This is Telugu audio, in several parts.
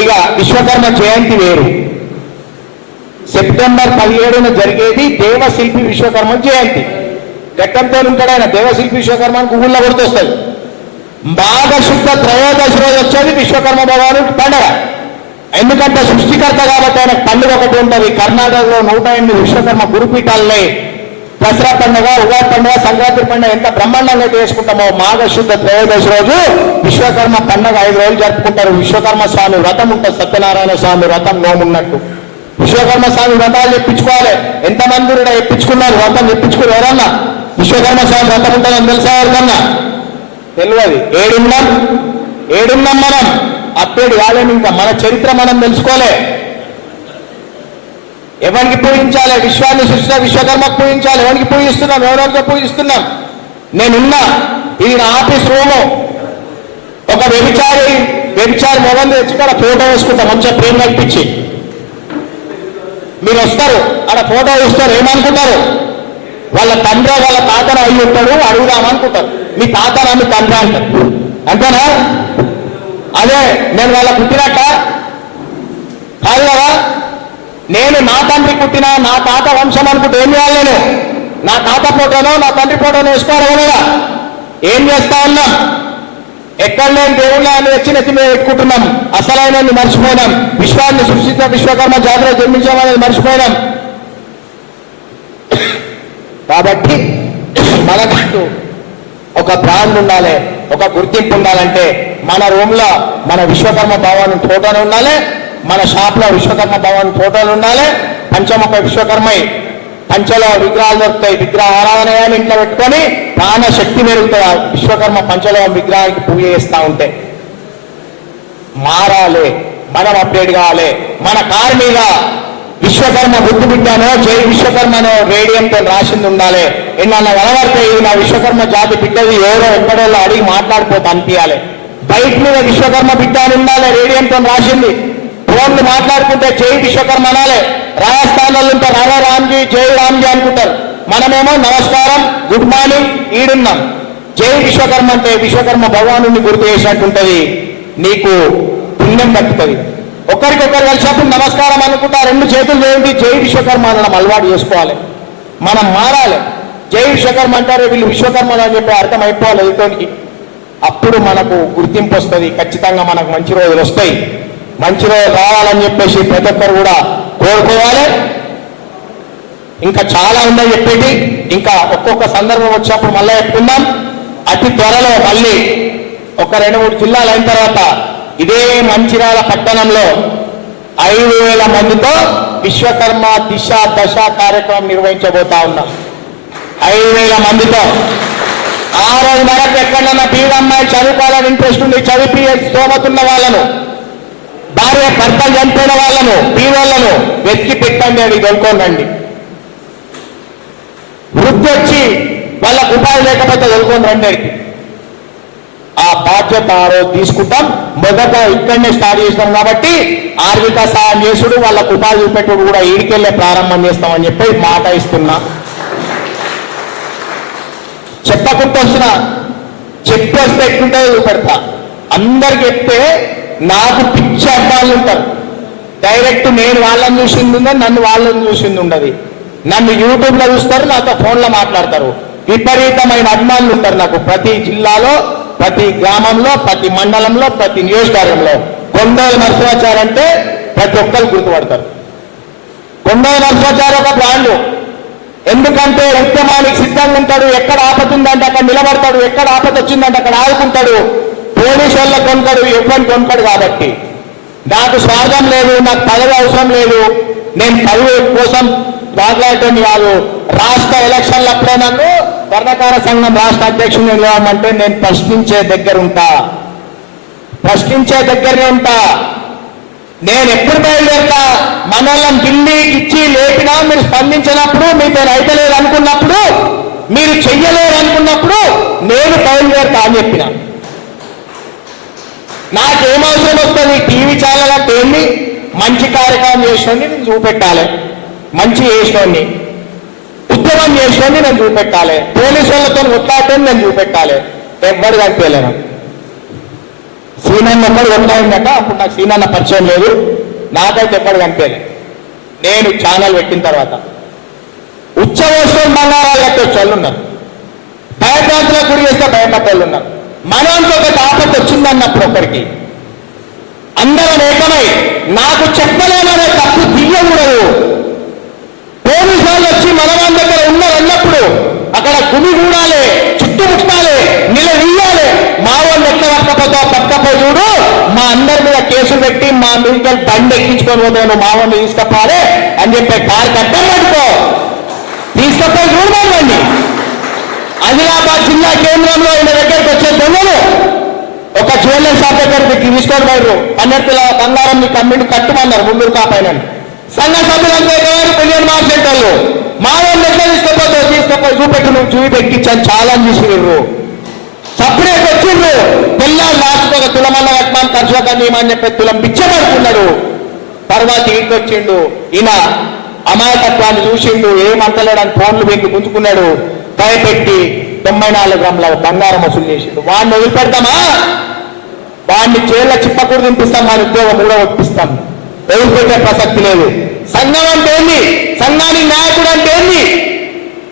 ఇక విశ్వకర్మ జయంతి వేరు. సెప్టెంబర్ 17న జరిగేది దేవశిల్పి విశ్వకర్మ జయంతి. ఎక్కడితో ఉంటాడు ఆయన? దేవశిల్పి విశ్వకర్మ అని గూగుల్లో కొడుతొస్తుంది. మాఘశుద్ధ త్రయోదశి రోజు వచ్చేది విశ్వకర్మ భగవానుడి పండుగ. ఎందుకంటే సృష్టికర్త కాబట్టి ఆయన పండుగ ఒకటి ఉంటుంది. కర్ణాటకలో 108 విశ్వకర్మ గురుపీఠాలనే దసరా పండుగ, ఉగాది పండుగ, సంక్రాంతి పండుగ ఎంత బ్రహ్మాండంగా చేసుకుంటామో మాఘశుద్ధ త్రయోదశి రోజు విశ్వకర్మ పండుగ 5 రోజులు జరుపుకుంటారు. విశ్వకర్మ స్వామి వ్రతం ఉంటుంది, సత్యనారాయణ స్వామి వ్రతం నోమున్నట్టు. విశ్వకర్మ స్వామి వ్రతాలు చెప్పించుకోవాలి. ఎంతమంది చెప్పించుకున్నారు? వ్రతం చెప్పించుకుని ఎవరన్నా విశ్వకర్మ స్వామి వ్రతం ఉంటుందని తెలుసా? ఎవరికన్నా తెలియదు. ఏడున్నాం మనం, అప్పేడు కాలేము. ఇంకా మన చరిత్ర మనం తెలుసుకోలే. ఎవరికి పూజించాలి? విశ్వాన్ని సృష్టి విశ్వకర్మకు పూజించాలి. ఎవరికి పూజిస్తున్నాం? ఎవరెవరితో పూజిస్తున్నాం? నేనున్నా, ఇది నా ఆఫీస్ రూము. ఒక వ్యభిచారి మొగం తెచ్చి కూడా ఫోటో వేసుకుంటాం మంచిగా ప్రేమ కల్పించి. మీరు వస్తారు, అక్కడ ఫోటో ఇస్తారు. ఏమనుకుంటారు? వాళ్ళ తండ్రి వాళ్ళ తాతను అయ్యి ఉంటాడు, అడుగుదామనుకుంటారు. మీ తాతనా మీ తండ్రి అంటారు. అంతేనా? అదే నేను వాళ్ళ పుట్టినట్ట కాదు కదా. నేను నా తండ్రి పుట్టిన నా తాత వంశం అనుకుంటే ఏం చేయాలి? నేను నా తాత ఫోటోనో నా తండ్రి ఫోటోనో వేసుకోవాలి కదా. ఏం చేస్తా ఉన్నాం? ఎక్కడ లేని దేవుళ్ళని వచ్చి నెత్తి మీద పెట్టుకుంటున్నాం. అసలైన మర్చిపోయినాం. విశ్వాన్ని సృష్టించిన విశ్వకర్మ జాతర జన్మించామనేది మర్చిపోయినాం. కాబట్టి మనకంటూ ఒక బ్రాండ్ ఉండాలి, ఒక గుర్తింపు ఉండాలంటే మన రూమ్లో మన విశ్వకర్మ భవన్ ఫోటోలు ఉండాలి, మన షాప్లో విశ్వకర్మ భవన్ ఫోటోలు ఉండాలి. పంచముఖ విశ్వకర్మై పంచలో విగ్రహాలు దొరుకుతాయి. విగ్రహ ఆరాధన ఇంట్లో పెట్టుకొని ప్రాణ శక్తి పెరుగుతాయి. విశ్వకర్మ పంచలో విగ్రహానికి పూజ చేస్తూ ఉంటే మారాలి, మనం అప్డేట్ కావాలి. మన కారు మీద విశ్వకర్మ బుద్ధి బిడ్డనో జై విశ్వకర్మనో రేడియంతో రాసింది ఉండాలి. ఎన్నన్నా కనబడితే ఇది నా విశ్వకర్మ జాతి బిడ్డది, ఎవరో ఎక్కడో అడిగి మాట్లాడిపోతే అనిపించాలి. బైక్ మీద విశ్వకర్మ బిడ్డ అని ఉండాలి, రేడియంతో రాసింది. ఫోన్లు మాట్లాడుకుంటే జై విశ్వకర్మ అనాలి. రాజస్థాన్ వాళ్ళు ఉంటారు రాజా రామ్జీ జై రామ్జీ అనుకుంటారు. మనమేమో నమస్కారం గుడ్ మార్నింగ్ ఈడున్నాం. జై విశ్వకర్మ అంటే విశ్వకర్మ భగవాను గుర్తు చేసినట్టుంటది, నీకు పుణ్యం దక్కుతుంది. ఒకరికొకరు కలిసినప్పుడు నమస్కారం అనుకుంటా 2 చేతులు వేయండి, జై విశ్వకర్మ అనడం అలవాటు చేసుకోవాలి. మనం మారాలి. జై విశ్వకర్మ అంటారు వీళ్ళు విశ్వకర్మలు అని చెప్పి అర్థం అయిపోవాలి ఎదుటోనికి. అప్పుడు మనకు గుర్తింపు వస్తుంది. ఖచ్చితంగా మనకు మంచి రోజులు వస్తాయి. మంచి రోజులు రావాలని చెప్పేసి ప్రతి ఒక్కరు కూడా కోరుకోవాలి. ఇంకా చాలా ఉందని చెప్పేది, ఇంకా ఒక్కొక్క సందర్భం వచ్చినప్పుడు మళ్ళీ చెప్పుకుందాం. అతి త్వరలో మళ్ళీ ఒక 2-3 జిల్లాలు అయిన తర్వాత ఇదే మంచిర్యాల పట్టణంలో 5,000 మందితో విశ్వకర్మ దిశ దశ కార్యక్రమం నిర్వహించబోతా ఉన్నాం. 5,000 మందితో. ఆ రోజు వరకు ఎక్కడన్నా బీదమ్మాయి చదువుకోవాలని ఇంట్రెస్ట్ ఉంది, చదివి స్తోమతున్న వాళ్ళను, భార్య భర్త చనిపోయిన వాళ్ళను, బీదోళ్లను వెతికి పెట్టండి అని తెలుకోనండి. వృద్ధి వచ్చి వాళ్ళకు ఉపాధి లేకపోతే తెలుకొని రండి. ఆ బాధ్యత ఆ రోజు తీసుకుంటాం. మొదట ఇక్కడనే స్టార్ట్ చేస్తాం కాబట్టి ఆర్థిక సహాయం చేసుడు, వాళ్ళకు ఉపాధి పెట్టుడు కూడా ఈడికెళ్ళే ప్రారంభం చేస్తామని చెప్పి మాట ఇస్తున్నా. చెప్పకుంటొస్తున్నా, చెప్పేస్తే ఎక్కుంటే పెడతా. అందరికి చెప్తే నాకు పిచ్చి అర్థాలు ఉంటారు. డైరెక్ట్ నేను వాళ్ళని చూసింది ఉండదు, నన్ను వాళ్ళని చూసింది ఉండదు. నన్ను యూట్యూబ్లో చూస్తారు, నాతో ఫోన్లో మాట్లాడతారు. విపరీతమైన అభిమానులు ఉంటారు నాకు ప్రతి జిల్లాలో, ప్రతి గ్రామంలో, ప్రతి మండలంలో, ప్రతి నియోజకవర్గంలో. కొండోలు నరసింహాచారి అంటే ప్రతి ఒక్కరు గుర్తుపడతారు. కొండోలు నరసింహాచారి ఒక బ్రాండు. ఎందుకంటే ఉద్యమానికి సిద్ధంగా ఉంటాడు. ఎక్కడ ఆపద ఉందంటే అక్కడ నిలబడతాడు, ఎక్కడ ఆపద వచ్చిందంటే అక్కడ ఆదుకుంటాడు. పోలీసు వాళ్ళ కొనకడు, ఎవరిని కొనకడు. కాబట్టి నాకు స్వార్థం లేదు, నాకు పదవి అవసరం లేదు, నేను పదవి కోసం మాట్లాడటం కాదు. రాష్ట్ర ఎలక్షన్లు అప్పుడే నన్ను వర్ణకార సంఘం రాష్ట్ర అధ్యక్షుడు నిలవమంటే నేను ప్రశ్నించే దగ్గర ఉంటా, ప్రశ్నించే దగ్గరనే ఉంటా. నేను ఎప్పుడు బయలుదేరుతా? మనల్ని ఢిల్లీకి ఇచ్చి లేపినా మీరు స్పందించినప్పుడు, మీతో రైతలేదు అనుకున్నప్పుడు, మీరు చెయ్యలేరు అనుకున్నప్పుడు నేను బయలుదేరుతా అని చెప్పిన. నాకేమవసరం వస్తుంది? టీవీ ఛానల్ అంటే ఏంటి? మంచి కార్యక్రమం చేసినోడిని నేను చూపెట్టాలి, మంచి చేసినోడిని, ఉద్యమం చేసినోడిని నేను చూపెట్టాలి, పోలీసు వాళ్ళతో కొట్లాటని నేను చూపెట్టాలి. ఎవ్వరు కనిపించలేను. సీనన్న ఒక్కడు కొట్టాయిందట. అప్పుడు నాకు సీనన్న పరిచయం లేదు, నాకైతే ఎప్పుడు కనిపించలేదు. నేను ఛానల్ పెట్టిన తర్వాత ఉచ్చవోసం బంగారాలు కట్టొచ్చు వాళ్ళు ఉన్నారు, భయప్రాంతులకు గురి చేస్తే భయపడ్డోళ్ళు ఉన్నారు. మనకి ఒక ఆపత్తి వచ్చిందన్నప్పుడు ఒకరికి అందరం ఏకమై నాకు చెప్పలేమనే తప్పు తీయకూడదు. పోలీసు వాళ్ళు వచ్చి మన వాళ్ళ దగ్గర ఉన్నారన్నప్పుడు అక్కడ గుమి కూడాలి, చుట్టుముట్టాలి, నిలదీయాలి. మా వాళ్ళు ఎట్లా పట్టకపోతే చూడు, మా అందరి మీద కేసు పెట్టి మా మీదకి బండి ఎక్కించుకొని పోతాను, మా వాళ్ళు తీసుకపోవాలి అని చెప్పే కారు కట్టం పట్టుకో తీసుకపోయి చూడమండి. ఆదిలాబాద్ జిల్లా కేంద్రంలో ఈయన దగ్గరికి వచ్చే దొంగలు ఒక జ్యువెలరీ షాప్ దగ్గరికి తీసుకొని పోయారు. 12 తులాల బంగారం మీకు అమ్మిండి కట్టుమన్నారు మున్నూరు కాపైన. సంఘ సభ్యులంతా బిలియన్ మార్కెట్లు మా వాళ్ళు ఎట్లా తీసుకపోయి చూపెట్టి నువ్వు చూపెట్టించని చాలా చేసిర్రు. సపరేట్ వచ్చిండ్రు. పిల్లలు లాస్ట్ ఒక తులమన్న కట్టమని ఖర్చుగా అని చెప్పి తులం పిచ్చబడుతున్నాడు. తర్వాత ఇంటికి వచ్చిండు. ఈయన అమాయకత్వాన్ని చూసిండు, ఏమంటలేడని ఫోన్లు పెట్టి గుంజుకున్నాడు. భయపెట్టి 94 గ్రాముల బంగారం వసూలు చేసిండు. వాడిని వదిలిపెడతామా? వాడిని చేళ్ళ చిప్పకూడు తినిపిస్తాం, వాడి ఉద్యోగం కూడా ఒప్పిస్తాం. వదిలిపెట్టే ప్రసక్తి లేదు. సంఘం అంటే ఏంది? సంఘానికి నాయకుడు అంటే ఏంది?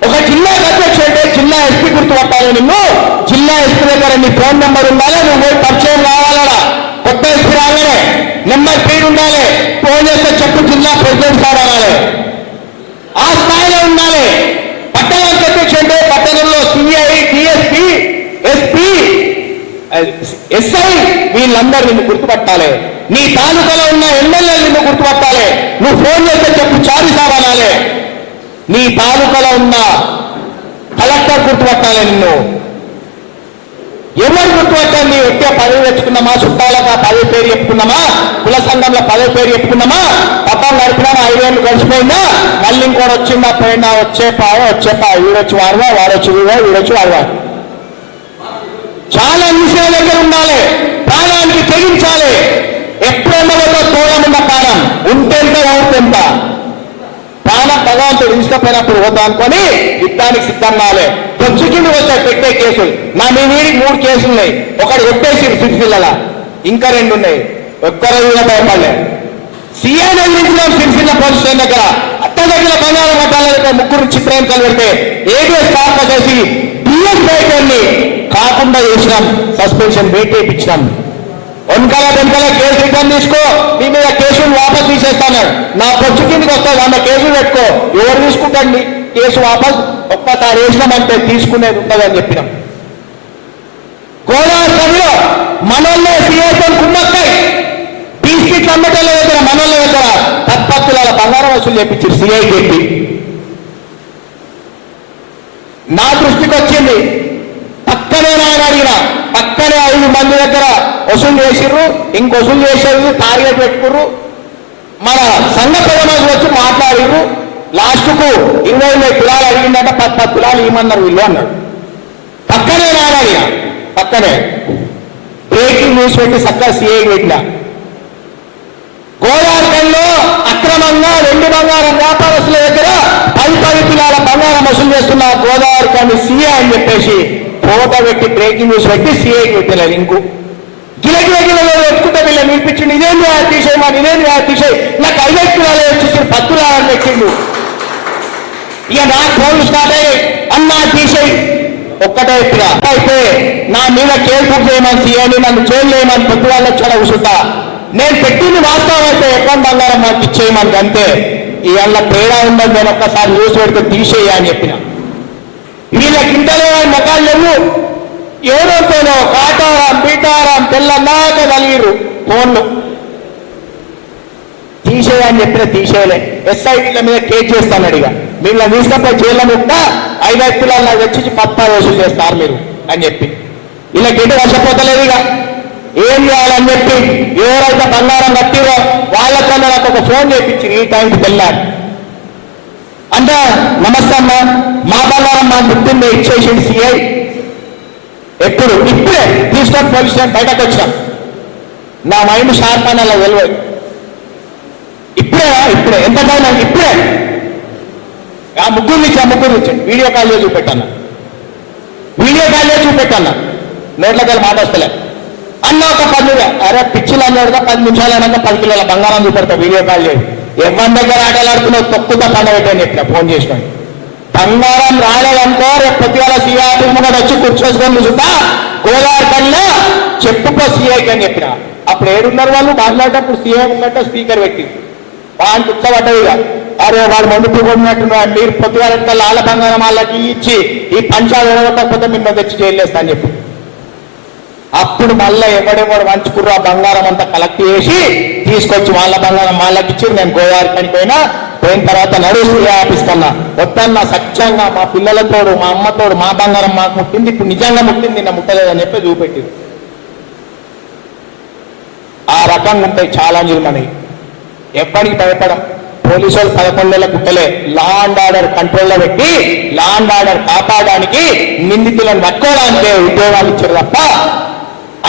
ఒక జిల్లా అధ్యక్షుడు అంటే జిల్లా ఎస్పీ గుర్తుపట్టాలి. నిన్ను జిల్లా ఎస్పీ దగ్గర నీ ఫోన్ నెంబర్ ఉండాలి, నువ్వు పోయి పరిచయం కావాలడా. కొత్త ఎస్పీ రాగానే నెంబర్ ఫీడ్ ఉండాలి, ఫోన్ చేస్తే చెప్పు జిల్లా ప్రెసిడెంట్ సార్ అనాలి. ఆ స్థాయిలో ఉండాలి. పట్టణానికి అధ్యక్షుడు అంటే పట్టణంలో సిఐ, డిఎస్పీ, ఎస్పీ, ఎస్ఐ వీళ్ళందరూ నిన్ను గుర్తుపట్టాలి. నీ తాలూకాలో ఉన్న ఎమ్మెల్యే నిన్ను గుర్తుపట్టాలి. నువ్వు ఫోన్ చేస్తే చెప్పు చారి సార్ అనాలి. నీ తాలూకాలో ఉన్న కలెక్టర్ గుర్తుపట్టాలి నిన్ను. ఎవరు గుర్తుపట్టాలి? నీ ఒకే పదవి తెచ్చుకున్నామా, చుట్టాలకు ఆ పదవి పేరు చెప్పుకున్నామా, కుల సంఘంలో పదవి పేరు చెప్పుకున్నామా, పబ్బం నడిపినా 5 ఏళ్ళు గడిచిపోయిందా, మళ్ళీ ఇంకోటి వచ్చిందా పోయిందా, వచ్చేపా వీడొచ్చి వాడవా, వాడొచ్చి వీడొచ్చి వాడవా. చాలా విషయాల దగ్గర ఉండాలి. ప్రాణానికి తెగించాలి. ఎప్పుడెన్నదో దూరం ఉన్న ప్రాణం ఉంటేంత ఊరితెంత ప్రాణం భగవంతుడు తీసుకపోయినప్పుడు పోతా అనుకొని యుద్ధానికి సిద్ధం కావాలి. ప్రొచ్చుకుంటూ వచ్చాడు పెట్టే కేసులు. నా మీ వీడికి 3 కేసులు ఉన్నాయి. ఒకటి కొట్టేసి సిరిసిల్ల, ఇంకా 2 ఉన్నాయి. ఒక్కరు కూడా భయపడలే. సీఐ నిర్మించడం సిరిసిల్ల పోలీస్ స్టేషన్ దగ్గర అత్త దగ్గర బంగారం పట్టాల దగ్గర 3 చిత్రహింసలు పెడితే ఏబిఎస్ కాపా చేసి బిఎస్ బయటని కాకుండా చేసినాం, సస్పెన్షన్ వెయిట్ వేయించినాం. వెనకాల కేసు రిటర్న్ తీసుకో, నీ మీద కేసులు వాపస్ తీసేస్తాను. నా పొచ్చు కిందకి వస్తుంది, 100 కేసులు పెట్టుకో. ఎవరు తీసుకుంటండి కేసు వాపస్? ఒక్కసారి వేసినామంటే తీసుకునేది ఉంటుందని చెప్పినాం. గోదావరిలో మనల్లో సీఎస్ఎం కుమ్మక్కై బిస్కెట్లు అమ్మటంలో దగ్గర మనల్లో దగ్గర 10 తులాల బంగారం వసూలు చేయించారు సిఐ చెప్పి. నా దృష్టికి వచ్చింది. పక్కనే నాయన అడిగిన పక్కనే 5 మంది దగ్గర వసూలు చేసిర్రు, వసూలు చేసేది టార్గెట్ పెట్టుకుర్రు. మన సంఘ ప్రజలు వచ్చి మాట్లాడిర్రు. లాస్ట్కు 20 తులాలు అడిగిందంటే 10 తులాలు ఇవ్వమన్నారు వీళ్ళు అన్నాడు. పక్కనే నాయన అడిగిన పక్కనే బ్రేకింగ్ న్యూస్ పెట్టి చక్కగా సిఐ పెట్టిన. గోదావరిలో అక్రమంగా 2 బంగారం వ్యాపారస్తుల దగ్గర 10 తులాల బంగారం వసూలు చేస్తున్న గోదావరి సిఐ అని చెప్పేసి ఫోటో పెట్టి బ్రేకింగ్ న్యూస్ పెట్టి సిఐకి పెట్టిన లింకు. గిలగిల ఎత్తుకుంటే వీళ్ళు నిలిపించింది. ఇదేం తీసేయమా, ఇదేం తీసేయి, నాకు 5 తులాలు వచ్చేసి 10 తులాలు పెట్టిండు. ఇక నా ఫోన్లు స్టార్ట్ అయ్యి అన్నా తీసేయి ఒక్కటే ఎత్తుగా. అయితే నా మీద కేసు బుక్ చేయమని సిఐని నన్ను జైలు చేయమని పొద్దు వాళ్ళు వచ్చాడు కూర్చుంటా. నేను పెట్టింది వాస్తవం అయితే అకౌంట్ బంగారం మాకు ఇచ్చేయమని అంతే. ఇవాళ తేడా ఉందని నేను ఒక్కసారి న్యూస్ పెడితే తీసేయ అని చెప్పిన. వీళ్ళకి ఇంటలో మొక్కలు లేవు. ఎవరితోనో కాటారాం పీటారాం తెల్లన్నాక కలిగిరు ఫోన్లు. తీసేయని చెప్పిన తీసేయలే. ఎస్ఐటీల మీద కేసు చేస్తాను అడిగా. మిమ్మల్ని తీసుకపోయి జైల్లో ముక్తా 5 తులాలు నాకు వచ్చి 10 వసూలు చేస్తారు మీరు అని చెప్పి. ఇలా గెడ్డి వర్షపోతలేదు. ఇక ఏం చేయాలని చెప్పి ఎవరైతే బంగారం కట్టిరో వాళ్ళకన్నా నాకు ఒక ఫోన్ చేయించి ఈ టైంకి వెళ్ళాడు. అంటే నమస్తే అమ్మ, మా బంగారం మా గుర్తుండే ఇచ్చేసింది సిఐ. ఇప్పుడే తీసుకొని పోలీస్ స్టేషన్ బయటకు వచ్చాం. నా మైండ్ షార్ప్ అని అలా తెలియదు. ఇప్పుడే ఎంత బాగున్నా ఇప్పుడే ఆ ముగ్గురు నుంచి వీడియో కాల్ చేసి చూపెట్టాను. నోట్లకాయలు మాట వస్తలే. అన్న ఒక 10 అరే పిచ్చిలు అన్నాడుగా 10 నిమిషాలు అన్నాక 10 కిలోల బంగారం చూపెడతా వీడియో కాల్ చేసి ఎవరి దగ్గర ఆటలు ఆడుతున్నావు తొక్కుతా పండబెట్టాను చెప్పిన ఫోన్ చేసుకొని బంగారం రాలేదనుకో రేపు పొద్దుగాల సీఐ ఆఫీస్ ముందు వచ్చి కూర్చోసుకొని చూద్దా గోదావరి కన్నా చెప్పుకో సీఐకి అని చెప్పిన అప్పుడు ఏడున్నారు వాళ్ళు మాట్లాడేటప్పుడు సీఐ ఉన్నట్టు స్పీకర్ పెట్టి వాడిని కూర్చోబడ్డదిగా అరే వాడు మండుతూ కొన్నట్టున్నాడు మీరు పొద్దుగాల ఆళ్ళ బంగారం వాళ్ళకి ఇచ్చి ఈ పంచాలు ఎడగొట్టకపోతే మిమ్మల్ని తెచ్చి జైలేస్తా అని చెప్పి అప్పుడు మళ్ళీ ఎవడెవడు వంచుకుర్రు ఆ బంగారం అంతా కలెక్ట్ చేసి తీసుకొచ్చి వాళ్ళ బంగారం వాళ్ళకి ఇచ్చి నేను గోదావరి పనిపోయిన పోయిన తర్వాత నడుస్తూ ఆఫీస్ కన్నా వద్దన్నా సత్యంగా మా పిల్లలతోడు మా అమ్మతోడు మా బంగారం మాకు ముట్టింది ఇప్పుడు నిజంగా ముట్టింది నిన్న ముట్టలేదని చెప్పి చూపెట్టింది ఆ రకంగా ఉంటాయి ఛాలెంజ్లు మనకి ఎప్పటికి భయపడం పోలీసు వాళ్ళు 11 నెలల కుట్టలే లా అండ్ ఆర్డర్ కంట్రోల్లో పెట్టి లా అండ్ ఆర్డర్ కాపాడడానికి నిందితులను పట్టుకోవడానికే ఉద్యోగాలు ఇచ్చారు తప్ప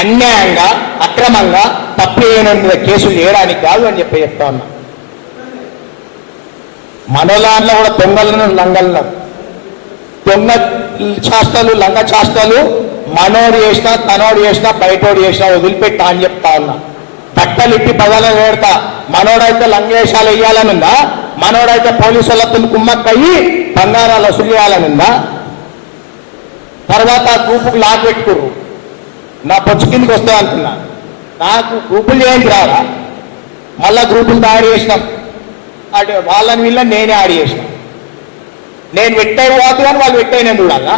అన్యాయంగా అక్రమంగా తప్పు చేయడం మీద కేసులు చేయడానికి కాదు అని చెప్పి చెప్తా ఉన్నా మనలాంట్లో కూడా దొంగలను లంగలను దొంగ చేష్టలు లంగ చేష్టలు మనోడు చేసినా తనోడు చేసినా బయటోడు చేసినా వదిలిపెట్టా అని చెప్తా ఉన్నా బట్టలు ఇట్టి పదాలను వేడతా మనోడైతే లంగేషాలు వేయాలనుందా మనోడైతే పోలీసు వాళ్ళతో కుమ్మక్కయ్యి బంగారాలు వసూలు చేయాలనుందా తర్వాత గ్రూపుకు లాక్ పెట్టుకుర్రు నా పొచ్చు కిందకి వస్తా అనుకున్నా నాకు గ్రూపులు చేయండి రారా మళ్ళా గ్రూపులు తయారు చేసినాం అంటే వాళ్ళని వీళ్ళని నేనే యాడ్ చేసిన నేను పెట్టైన పోతు కానీ వాళ్ళు పెట్టైన చూడాలా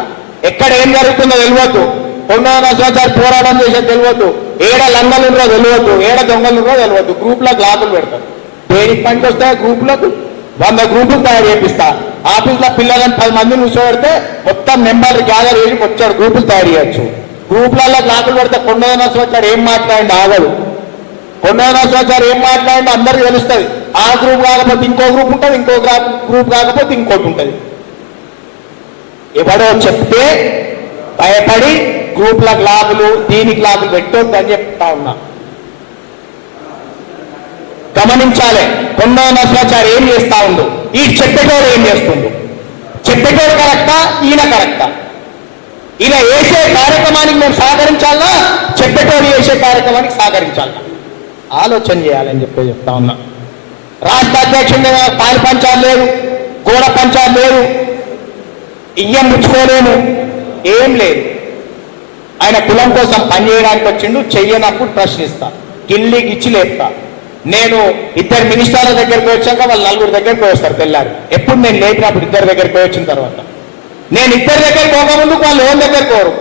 ఎక్కడ ఏం జరుగుతుందో తెలియదు కొండసారి పోరాటం చేసేది తెలియదు ఏడ లంగలు ఉన్నో తెలియదు ఏడ దొంగలు ఉన్నో తెలియదు గ్రూప్లకు లాకులు పెడతారు దేనికి పనికి వస్తాయి గ్రూపులకు 100 గ్రూపులు తయారు చేపిస్తా ఆఫీస్లో పిల్లలను 10 మందిని కూర్చోబెడితే మొత్తం మెంబర్లు గ్యాదర్ చేసి వచ్చాడు గ్రూపులు తయారు చేయొచ్చు గ్రూపులలో లాకులు పెడితే కొండసారి ఏం మాట్లాడండి ఆగదు కొండసారి ఏం మాట్లాడండి అందరికీ తెలుస్తుంది ఆ గ్రూప్ కాకపోతే ఇంకో గ్రూప్ ఉంటుంది ఇంకో గ్రూప్ కాకపోతే ఇంకోటి ఉంటుంది ఎవడో చెప్తే భయపడి గ్రూప్లకు లాగులు దీనికి లాగులు పెట్టొద్దు అని చెప్తా ఉన్నా గమనించాలి కొండసారి ఏం చేస్తా ఉండు ఈ చెప్పేటోడు ఏం చేస్తుండు చెప్పేటోడు కరెక్టా ఈయన కరెక్టా ఈయన వేసే కార్యక్రమానికి మేము సహకరించాలా చెప్పేటోడు వేసే కార్యక్రమానికి సహకరించాలా ఆలోచన చేయాలని చెప్పి చెప్తా ఉన్నా రాష్ట్ర అధ్యక్షుడు పాలి పంచాలు లేదు గోడ పంచాలు లేదు ఇయ్యం పుచ్చుకోలేము ఏం లేదు ఆయన కులం కోసం పనిచేయడానికి వచ్చిండు చెయ్యనప్పుడు ప్రశ్నిస్తా గిల్లికి ఇచ్చి లేపుతా నేను 2 మినిస్టర్ల దగ్గరికి వచ్చాక వాళ్ళు 4 దగ్గరికి వస్తారు తెల్లారు ఎప్పుడు నేను లేపినప్పుడు 2 దగ్గరికి వచ్చిన తర్వాత నేను 2 దగ్గరికి పోకముందుకు వాళ్ళు ఓన్ దగ్గరికి పోరు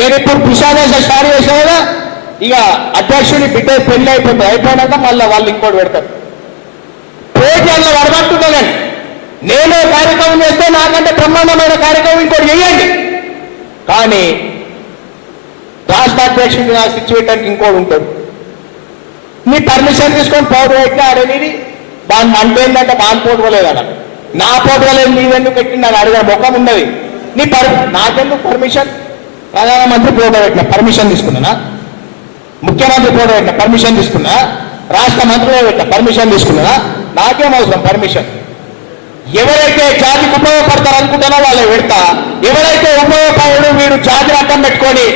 నేను ఇప్పుడు పిశాదేశ స్టార్ట్ చేసా కదా ఇక అధ్యక్షుడి బిడ్డ పెళ్లి అయిపోతుంది అయిపోయినాక మళ్ళీ వాళ్ళు ఇంకోటి పెడతారు పోటీల్లో వడబడుతుందని నేను కార్యక్రమం చేస్తే నాకంటే బ్రహ్మాండమైన కార్యక్రమం ఇంకోటి చేయండి కానీ రాష్ట్ర అధ్యక్షుడికి నాకు సిచ్యువేటానికి ఇంకోటి ఉంటుంది నీ పర్మిషన్ తీసుకొని పోటీ పెట్టి ఆడేది దాన్ని అంటే ఏంటంటే బాగా పోటుకోలేదట నా పోటుకోలేదు నీవెందుకు పెట్టింది అని అడిగిన ముఖం ఉన్నది నాకెందుకు పర్మిషన్ ప్రధానమంత్రి ఫోటో పెట్టిన పర్మిషన్ తీసుకున్నానా ముఖ్యమంత్రి ఫోటో పెట్టిన పర్మిషన్ తీసుకున్నా రాష్ట్ర మంత్రులు పెట్టిన పర్మిషన్ తీసుకున్నానా నాకేం అవసరం పర్మిషన్ ఎవరైతే జాతికి ఉపయోగపడతారు అనుకుంటానో వాళ్ళు పెడతా ఎవరైతే ఉపయోగపడు వీడు జాతి అడ్డం పెట్టుకొని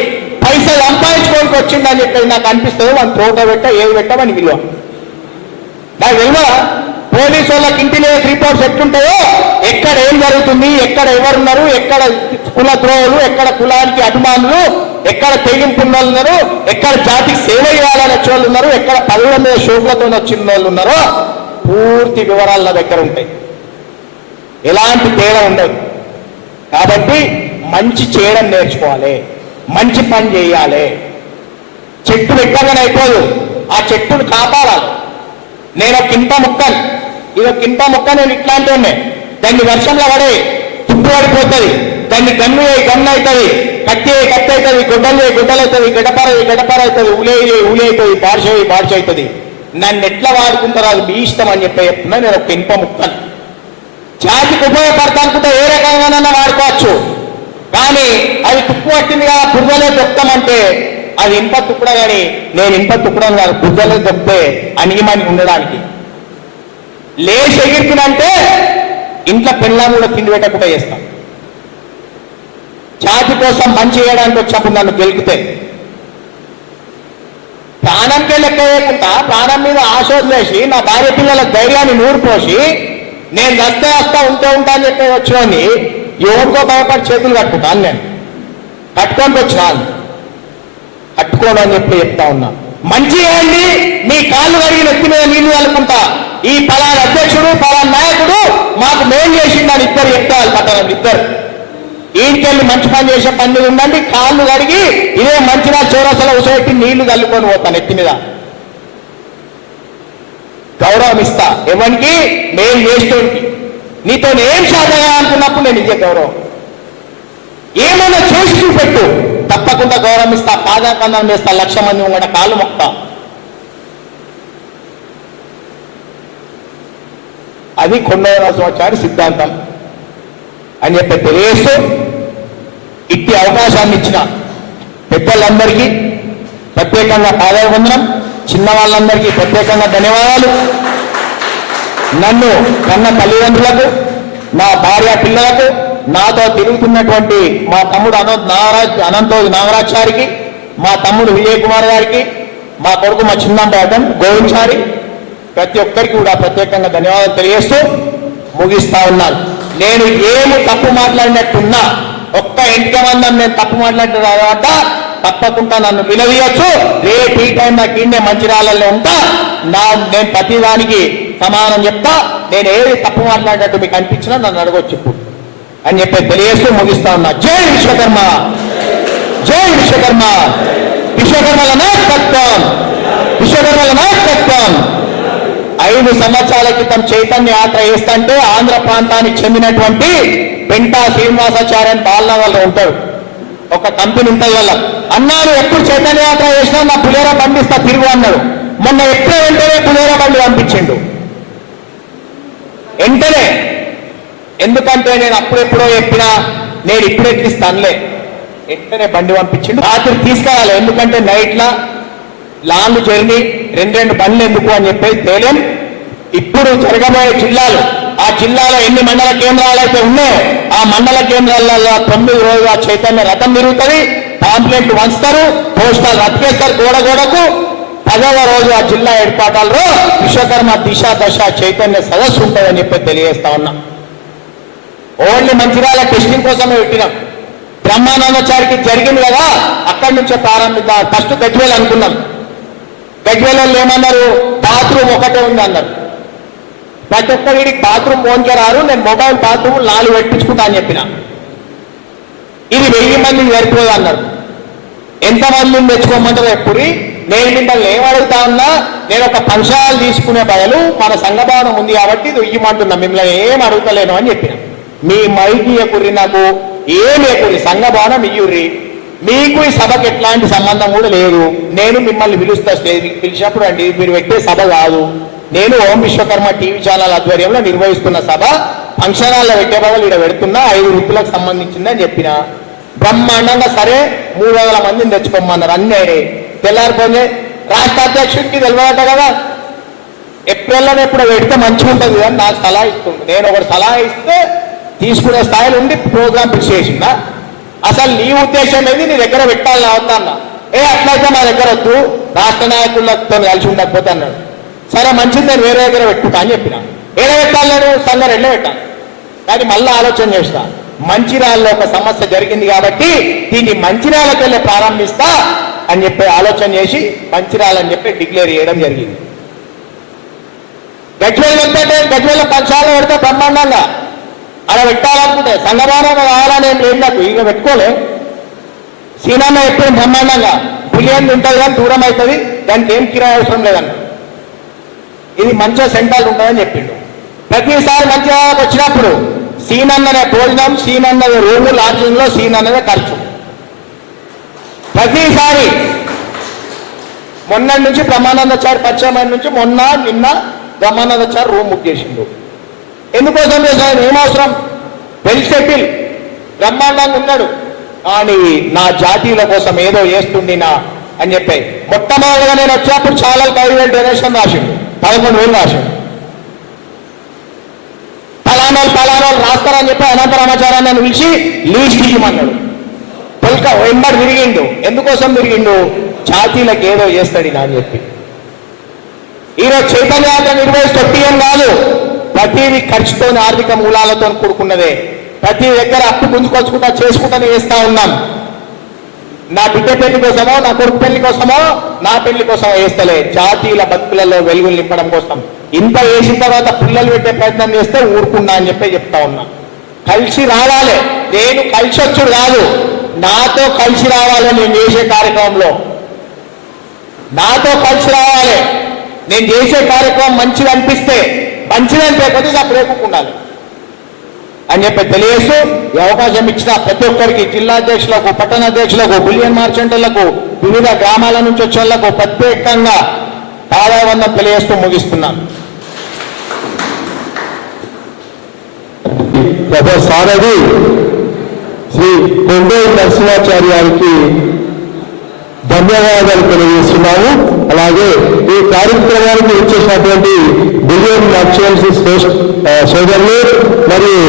పైసలు సంపాదించుకోనికి వచ్చిందని చెప్పి నాకు అనిపిస్తుంది వాళ్ళు ఫోటో పెట్టా ఏది పెట్టామని విలువ నాకు తెలియదా పోలీసు వాళ్ళకి ఇంటెలిజెన్స్ రిపోర్ట్స్ ఎట్లుంటాయో ఎక్కడ ఏం జరుగుతుంది ఎక్కడ ఎవరున్నారు ఎక్కడ కుల ద్రోహులు ఎక్కడ కులానికి అభిమానులు ఎక్కడ తెగింపున్న ఉన్నారు ఎక్కడ జాతికి సేవ చేయాలని వచ్చే వాళ్ళు ఉన్నారు ఎక్కడ పదవుల మీద షోకులతో వచ్చిన వాళ్ళు ఉన్నారో పూర్తి వివరాల దగ్గర ఉంటాయి ఎలాంటి తేడా ఉండదు కాబట్టి మంచి చేయడం నేర్చుకోవాలి మంచి పని చేయాలి చెట్టు పెట్టగానే అయిపోదు ఆ చెట్టును కాపాడాలి నేను ఒక కింట ముక్కను ఇది ఒక కింట ముక్క నేను ఇట్లాంటి ఉన్నాయి దాన్ని వర్షంలో పడే తుప్పు పడిపోతుంది దాన్ని గన్ను అవుతుంది కత్తి అవుతుంది గుడ్డలు అవుతుంది గడ్డపార అవుతుంది ఉలి అవుతుంది బార్ష అవుతుంది నన్ను ఎట్లా వాడుకుంటారో అది మీ ఇష్టం అని చెప్పి చెప్తున్నా నేను ఒక కింట ముక్కను జాతికి ఉపయోగపడతా అనుకుంటే ఏ రకంగానైనా వాడుకోవచ్చు కానీ అది తుప్పు పట్టింది కదా బుర్రలే దొక్కమంటే అది ఇంప తుక్కుడ కానీ నేను ఇంప తుక్కడం కాదు బుర్రలే దొక్కితే అనియమని ఉండడానికి లేచి ఎగిరికినంటే ఇంట్లో పెళ్ళాము కూడా తిండి పెట్టకుండా చేస్తాం జాతి కోసం మంచి చేయడానికి వచ్చినప్పుడు నన్ను గెలిపితే ప్రాణంకే లెక్క వేయకుండా ప్రాణం మీద ఆశ వదిలేసి నా భార్య పిల్లల ధైర్యాన్ని నూరు పోసి నేను వస్తా ఉంటే ఉంటా అని చెప్పి వచ్చి ఎవరికో భయపడి చేతులు కట్టుకుంటాను. నేను కట్టుకొని వచ్చినాను, కట్టుకోను అని చెప్పి చెప్తా ఉన్నా. మంచి ఏంటి మీ కాళ్ళు కడిగిన ఎత్తి మీద నీళ్లు కలుపుకుంటా, ఈ పలానా అధ్యక్షుడు పలానా నాయకుడు మాకు మేలు చేసిందని ఇద్దరు చెప్తారు పట్టణం. ఇద్దరు ఈయనకెళ్ళి మంచి పని చేసే పని మీద ఉండండి, కాళ్ళు కడిగి ఇదే మంచిగా చౌరసలో ఉసపెట్టి నీళ్లు కలుపుకొని పోతాను ఎత్తి మీద. గౌరవం ఇస్తా ఎవరికి మేలు చేసేవాడికి. నీతో ఏం సాధగా అనుకున్నప్పుడు నేను ఇచ్చే గౌరవం. ఏమైనా చేసి చూపెట్టు, తప్పకుండా గౌరవం ఇస్తా, పాదాకందం చేస్తా, 1,00,000 మంది ఉంగట కాళ్ళు మొక్తా. అది కొండరాజాచారి సిద్ధాంతం అని చెప్పి తెలియజేస్తూ ఇట్టి అవకాశాన్ని ఇచ్చిన పెద్దలందరికీ ప్రత్యేకంగా పాదాభివందనం, చిన్న వాళ్ళందరికీ ప్రత్యేకంగా ధన్యవాదాలు. నన్ను కన్న తల్లిదండ్రులకు, నా భార్య పిల్లలకు, నాతో తిరుగుతున్నటువంటి మా తమ్ముడు అనంతోజు నాగరాచారికి, మా తమ్ముడు విజయ్ కుమార్ గారికి, మా కొడుకు మా చిన్నంబాటం గోవించారి, ప్రతి ఒక్కరికి కూడా ప్రత్యేకంగా ధన్యవాదాలు తెలియజేస్తూ ముగిస్తా ఉన్నాను. నేను ఏమి తప్పు మాట్లాడినట్టున్నా, ఒక్క ఇంటికి మందం నేను తప్పు మాట్లాడిన తర్వాత తప్పకుండా నన్ను వినవీయచ్చు. రేపు ఈ టైం నాకు ఇన్నే మంచిర్యాలలో ఉంటా, నేను ప్రతిదానికి సమానం చెప్తా. నేను ఏది తప్పు మాట్లాడినట్టు మీకు అనిపించినా నన్ను అడగొచ్చు ఇప్పుడు అని చెప్పి తెలియజేస్తూ ముగిస్తా ఉన్నా. జై విశ్వకర్మ, జై విశ్వకర్మ, విశ్వకర్మల నాయకత్వం, విశ్వకర్మల నాయకత్వం. 5 సంవత్సరాల క్రితం చైతన్య యాత్ర చేస్తుంటే ఆంధ్ర ప్రాంతానికి చెందినటువంటి పెంటా శ్రీనివాసాచార్య పాలనగర్లో ఉంటాడు, ఒక కంపెనీ ఉంటుంది వాళ్ళ. అన్నాడు ఎప్పుడు చైతన్య యాత్ర చేసినా నా పులేరా పంపిస్తా తిరుగు అన్నాడు. మొన్న ఎప్పుడో వెంటనే పులేరా బండి పంపించిండు వెంటనే. ఎందుకంటే నేను అప్పుడెప్పుడో చెప్పినా నేను ఇప్పుడు ఎక్కిస్తానులే, వెంటనే బండి పంపించిండు. రాత్రి తీసుకురాలి, ఎందుకంటే నైట్లా లాంగ్ జర్నీ 2 బండ్లు ఎందుకు అని చెప్పేసి తేలేం. ఇప్పుడు జరగబోయే జిల్లాలు, ఆ జిల్లాలో ఎన్ని మండల కేంద్రాలు అయితే ఉన్నాయో ఆ మండల కేంద్రాలలో 9 రోజులు ఆ చైతన్య రథం తిరుగుతుంది, పాంప్లెంట్లు వంచుతారు, పోస్టర్లు అతికేస్తారు గోడకు. 10వ రోజు ఆ జిల్లా హెడ్ క్వార్టర్లో విశ్వకర్మ దిశ దశ చైతన్య సదస్సు ఉంటుందని చెప్పి తెలియజేస్తా ఉన్నా. ఓన్లీ మంచిర్యాల టెస్టింగ్ కోసమే పెట్టినాం. బ్రహ్మానందచారికి జరిగింది కదా, అక్కడి నుంచే ప్రారంభిద్దాం. ఫస్ట్ గజ్వేల్ అనుకున్నాం. గజ్వేల్ ఏమన్నారు, బాత్రూమ్ ఒకటే ఉంది అన్నారు. ప్రతి ఒక్కరికి బాత్రూమ్ ఫోన్కే రారు, నేను మొబైల్ బాత్రూమ్ 4 పెట్టించుకుంటా అని చెప్పిన. ఇది 1000 మందికి సరిపోదు అన్నారు. ఎంతమందిని తెచ్చుకోమంటారు ఎప్పుడు. నేను మిమ్మల్ని ఏమడుగుతా ఉన్నా, నేను ఒక పంచాలు తీసుకునే బదులు మన సంఘభావనం ఉంది కాబట్టి ఇది ఇయ్యమంటున్నా, మిమ్మల్ని ఏం అడుగుతలేను అని చెప్పిన. మీ మైకి ఎకుర్రి, నాకు ఏమి ఎకుర్రి, సంఘభావనం ఇయ్యుర్రి. మీకు ఈ సభకు ఎట్లాంటి సంబంధం కూడా లేదు. నేను మిమ్మల్ని పిలుస్తా, స్టేజ్ పిలిచినప్పుడు అండి, మీరు పెట్టే సభ కాదు. నేను ఓం విశ్వకర్మ టీవీ ఛానల్ ఆధ్వర్యంలో నిర్వహిస్తున్న సభ ఫంక్షన్ హాల్లో పెట్టే బదులు ఇక్కడ పెడుతున్నా, 5 వృత్తులకు సంబంధించిందని చెప్పిన. బ్రహ్మాండంగా సరే 300 మందిని తెచ్చుకోమన్నారు. అన్నీ తెల్లారిపోయి రాష్ట్ర అధ్యక్షుడికి తెలియదట కదా, ఏప్రిల్లో ఎప్పుడు పెడితే మంచిగా ఉంటుంది అని నాకు సలహా ఇస్తుంది. నేను ఒకటి సలహా ఇస్తే తీసుకునే స్థాయిలో ఉండి ప్రోగ్రాం ఫిక్స్ చేసిందా. అసలు నీ ఉద్దేశం ఏది, నీ దగ్గర పెట్టాలని అవుతాన్నా. అట్లయితే మా దగ్గర వద్దు, రాష్ట్ర నాయకులతో కలిసి ఉండకపోతే అన్నాడు. సరే మంచిది, నేను వేరే దగ్గర పెట్టుకుంటా అని చెప్పిన. ఏడ పెట్టాలి, నేను సంగారెడ్డిలో పెట్టాను. కానీ మళ్ళీ ఆలోచన చేస్తా, మంచిర్యాలలో ఒక సమస్య జరిగింది కాబట్టి దీన్ని మంచిర్యాలకు వెళ్ళి ప్రారంభిస్తా అని చెప్పి ఆలోచన చేసి మంచిర్యాల అని చెప్పి డిక్లేర్ చేయడం జరిగింది. గజ్వేల్ వెళ్తే గజ్వేల్ పంచాలు పెడితే బ్రహ్మాండంగా అలా పెట్టాలనుకుంటే సంఘభావన కావాలని ఏం లేదు నాకు, ఇక పెట్టుకోలే. సీనాన్న ఎప్పుడు బ్రహ్మాండంగా బిలియన్ ఉంటుంది కానీ దూరం అవుతుంది, దానికి ఏం కిరాయి అవసరం లేదన్న. ఇది మంచిగా సెంట్రల్ ఉంటుందని చెప్పిండు. ప్రతిసారి మంచిగా వచ్చినప్పుడు సీనన్నదే భోజనం, సీనన్నదే రూము, లాడ్జింగ్లో సీనన్నదే ఖర్చు. ప్రతిసారి మొన్న నుంచి బ్రహ్మానందచారి పరిచయం నుంచి నిన్న బ్రహ్మానందచారి రూమ్ బుక్ చేసిండు. ఎందుకోసం చేశాను, ఏమవసరం, వెల్ సెటిల్ బ్రహ్మాండంగా ఉన్నాడు. కానీ నా జాతీయుల కోసం ఏదో చేస్తుంది నా అని చెప్పి మొట్టమొదటిగా నేను వచ్చినప్పుడు చాలా 5,000 డొనేషన్ రాసిండు, 11,000 రాసిండు. ఫలానాలు రాస్తారని చెప్పి అనంతరామాచారాన్ని నన్ను పిలిచి లీస్ట్ ఇవ్వమన్నాడు. వెంబడి తిరిగిండు. ఎందుకోసం తిరిగిండు, ఛాతీలకు ఏదో చేస్తాడు ఈయన అని చెప్పి. ఈరోజు చైతన్య యాత్ర నిర్వహిస్తొట్టియం కాదు, ప్రతిదీ ఖర్చుతో ఆర్థిక మూలాలతో కూడుకున్నదే. ప్రతి దగ్గర అప్పు గుంజుకొచ్చుకుంటా చేసుకుంటానే వేస్తా ఉన్నాం. నా బిడ్డ పెళ్లి కోసమో, నా కొడుకు పెళ్లి కోసమో, నా పెళ్లి కోసమో వేస్తలే, జాతీయుల బతుకులలో వెలుగులు నింపడం కోసం. ఇంత వేసిన తర్వాత పిల్లలు పెట్టే ప్రయత్నం చేస్తే ఊరుకున్నా అని చెప్పి చెప్తా ఉన్నా. కలిసి రావాలి, నేను కలిసి వచ్చుడు కాదు, నాతో కలిసి రావాలి. నేను చేసే కార్యక్రమంలో నాతో కలిసి రావాలి. నేను చేసే కార్యక్రమం మంచిది అనిపిస్తే, మంచిదంటే కొద్దిగా ప్రేమకుండాలి అని చెప్పి తెలియజేస్తూ, ఈ అవకాశం ఇచ్చిన ప్రతి ఒక్కరికి, జిల్లా అధ్యక్షులకు, పట్టణ అధ్యక్షులకు, బిలియన్ మార్చెంట్లకు, వివిధ గ్రామాల నుంచి వచ్చే వాళ్లకు ప్రత్యేకంగా పాదావందనం తెలియజేస్తూ ముగిస్తున్నాను. సారథి శ్రీ కొండేటి నరసింహాచారి గారికి ధన్యవాదాలు తెలియజేస్తున్నాము. అలాగే ఈ కార్యక్రమానికి వచ్చేసినటువంటి బిలియన్ మర్చెంట్స్ సోదరులు మరియు